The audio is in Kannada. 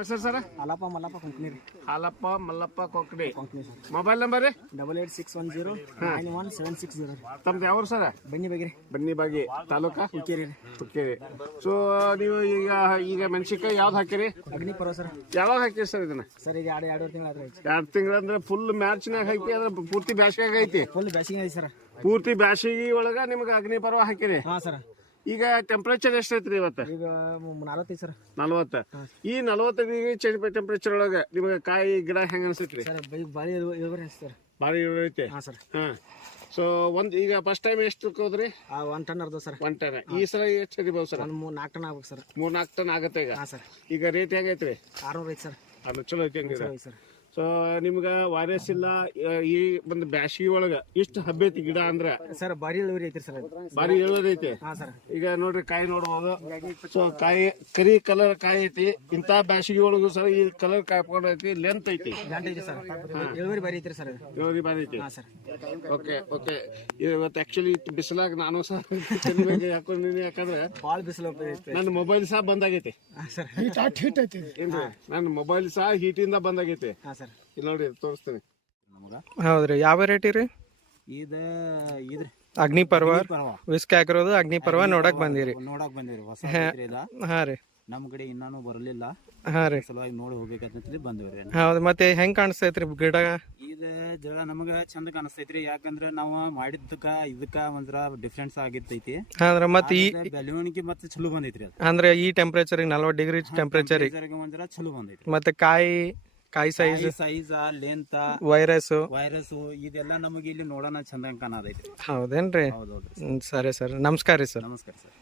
ಹೆಸರು ಸರ್? ಹಾಲಪ್ಪ ಮಲ್ಲಪ್ಪ ಕೊಂಕಣಿ ರೀ. Halappa Mallappa Kokkadi. Konkani sir. Mobile number ರೀ? 8861091760. ತಮ್ದು ಯಾವ ಸರ್? ಬನ್ನಿ ಬಗ್ರಿ. ಬನ್ನಿ ಬಾಗಿ ತಾಲೂಕಾ ಹುಕ್ಕೇರಿ ರೀ. ಹುಕ್ಕೇರಿ. ಸೊ ನೀವು ಈಗ ಮೆಣಸಿನ್ಕಾಯಿ ಯಾವ್ದು ಹಾಕಿರಿ? ಅಗ್ನಿ ಪರ್ವ ಸರ್. ಯಾವಾಗ ಹಾಕಿರಿ ಸರ್ ಇದನ್ನ? ಸರ್ ಈಗ 2.5 ತಿಂಗಳು ಆದ್ರೆ 2 ತಿಂಗಳು ಅಂದ್ರೆ ಫುಲ್ ಮ್ಯಾಚ್ನಾಗ ಐತಿ, ಅದ್ರ ಪೂರ್ತಿ ಬ್ಯಾಸಿಗೆ ಐತಿ? ಫುಲ್ ಬ್ಯಾಸಿಂಗ್ ಐತಿ ಸರ್. ಪೂರ್ತಿ ಬ್ಯಾಸಿಗೆ ಒಳಗ ನಿಮ್ಗೆ ಅಗ್ನಿ ಪರ್ವ ಹಾಕಿರಿ. ಹಾ ಸರ್. ಈಗ ಟೆಂಪರೇಚರ್ ಎಷ್ಟೈತ್ರಿ ಇವತ್ತು? ಈಗ 40 ಸರ್. 40. ಈ 40 ಡಿಗ್ರಿ ಟೆಂಪರೇಚರ್ ಒಳಗ ನಿಮ್ಗೆ ಕಾಯಿ ಗಿಡ ಹೆಂಗ ಅನ್ಸೈತ್ರಿ? ಸರ್ ಭಾರಿ ಇಳುವರಿ ಸರ್. ಭಾರಿ ಐತೆ. ಹಾ ಸರ್. ಹಾ. ಸೊ ಈಗ ಫಸ್ಟ್ ಟೈಮ್ ಎಷ್ಟು ಹೋದ್ರಿ? 1 ಟನ್ ಅರ್ಧ ಸರ್. 1 ಟನ್. ಈ ಸಲ ಎಷ್ಟು ಹಿಡಿಬಹುದು ಸರ್? 4 ಟನ್ ಆಗ್ಬೇಕು ಸರ್. 3-4 ಟನ್ ಆಗತ್ತೆ ಈಗ. ಹಾ ಸರ್. ಈಗ ರೇಟ್ ಹೆಂಗೈತ್ರಿ? 600 ಐತಿ ಸರ್. ಅದು ಚಲೋ ಐತಿ ಹಂಗಿದ್ರೆ. ಸರ್. ಸೊ ನಿಮ್ಗ ವೈರಸ್ ಇಲ್ಲ, ಈ ಒಂದು ಬ್ಯಾಸಿಗೆ ಒಳಗ ಇಷ್ಟು ಹಬ್ಬೈತಿ ಗಿಡ ಅಂದ್ರ ಸರ್ ಭಾರಿ ಇಳುವರಿ ಐತಿ ಸರ್. ಭಾರಿ ಇಳುವರೈತಿ. ಹಾ ಸರ್. ಈಗ ನೋಡ್ರಿ ಕಾಯಿ ನೋಡ್ಬೋದು. ಸೊ ಕಾಯಿ ಕರಿ ಕಲರ್ ಕಾಯಿ ಐತಿ. ಇಂತ ಬ್ಯಾಸಿಗೆ ಒಳಗು ಸರ್ ಈ ಕಲರ್ ಕಾಯಿ ಐತಿ, ಲೆಂತ್ ಐತಿ. ಐತಿ ಸರ್. ಇಳುವರಿ ಭಾರಿ ಐತಿ ಸರ್. ಇಳುವರಿ ಭಾರಿ ಐತಿ. ಹಾ ಸರ್. Okay okay. ಇವತ್ತು ಆಕ್ಚುಲಿ ಬಿಸಿಲಾಗ ನಾನು ಸಹ ಹಾಕೊಂಡಿನಿ, ಯಾಕಂದ್ರೆ ಭಾಳ ಬಿಸಿಲು ಐತಿ. ನನ್ನ ಮೊಬೈಲ್ ಸಹ ಬಂದಾಗೈತಿ. ಸರ್. ಹೀಟ್ ಐತಿ ಏನ್ರಿ? ನನ್ನ ಮೊಬೈಲ್ ಸಹ ಹೀಟಿಂದ ಬಂದಾಗೈತಿ. ಹಾ ಸರ್. ಇಲ್ಲಿ ನೋಡಿ ತೋರಿಸ್ತೀನಿ. ಹೌದ್ರಿ. ಯಾವ ವೆರೈಟಿ ರೀ? ಇದ್ರಿ ಅಗ್ನಿ ಪರ್ವ ವಿಸ್ಕ್ ಹಾಕಿರೋದು. ಅಗ್ನಿ ಪರ್ವ ನೋಡಕ್ ಬಂದಿರಿ? ನೋಡಕ್ ಬಂದಿರಿ. ಹೊಸ ಹಾ ರೀ. ನಮ್ ಕಡೆ ಇನ್ನೂ ಬರಲಿಲ್ಲ. ಹಾ ರೀ. ಸಲುವಾಗಿ ನೋಡಿ ಹೋಗ್ಬೇಕಂತ ಬಂದ್ವಿ. ಹೌದು. ಮತ್ತೆ ಹೆಂಗ್ ಕಾಣಿಸ್ತೈತ್ರಿ ಗಿಡ? ಜಳ ನಮಗ ಚಂದ ಕಾಣಿಸ್ತೈತ್ರಿ. ಯಾಕಂದ್ರ ನಾವು ಮಾಡಿದ್ದಕ್ಕ ಇದಕ್ಕ ಒಂದ್ರ ಡಿಫ್ರೆನ್ಸ್ ಆಗಿರ್ತೈತಿ. ಅಂದ್ರೆ ಮತ್ತೆ ಈ ಬೆಳವಣಿಗೆ ಮತ್ತೆ ಚಲೋ ಬಂದೈತ್ರಿ. ಅದು ಅಂದ್ರೆ ಈ ಟೆಂಪರೇಚರ್ 40 ಡಿಗ್ರಿ ಟೆಂಪರೇಚರ್ ಒಂದ್ರ ಚಲೋ ಬಂದೈತ್ರಿ. ಮತ್ತೆ ಕಾಯಿ ಸೈಜ್ ಲೆಂತ್ ವೈರಸ್ ಇದೆಲ್ಲ ನಮಗೆ ಇಲ್ಲಿ ನೋಡೋಣ ಚಂದ ಕಾಣದೈತ್ರಿ. ಹೌದೇನ್ರಿ? ಸರಿ ಸರ್. ನಮಸ್ಕಾರ ರೀ ಸರ್. ನಮಸ್ಕಾರ ಸರ್.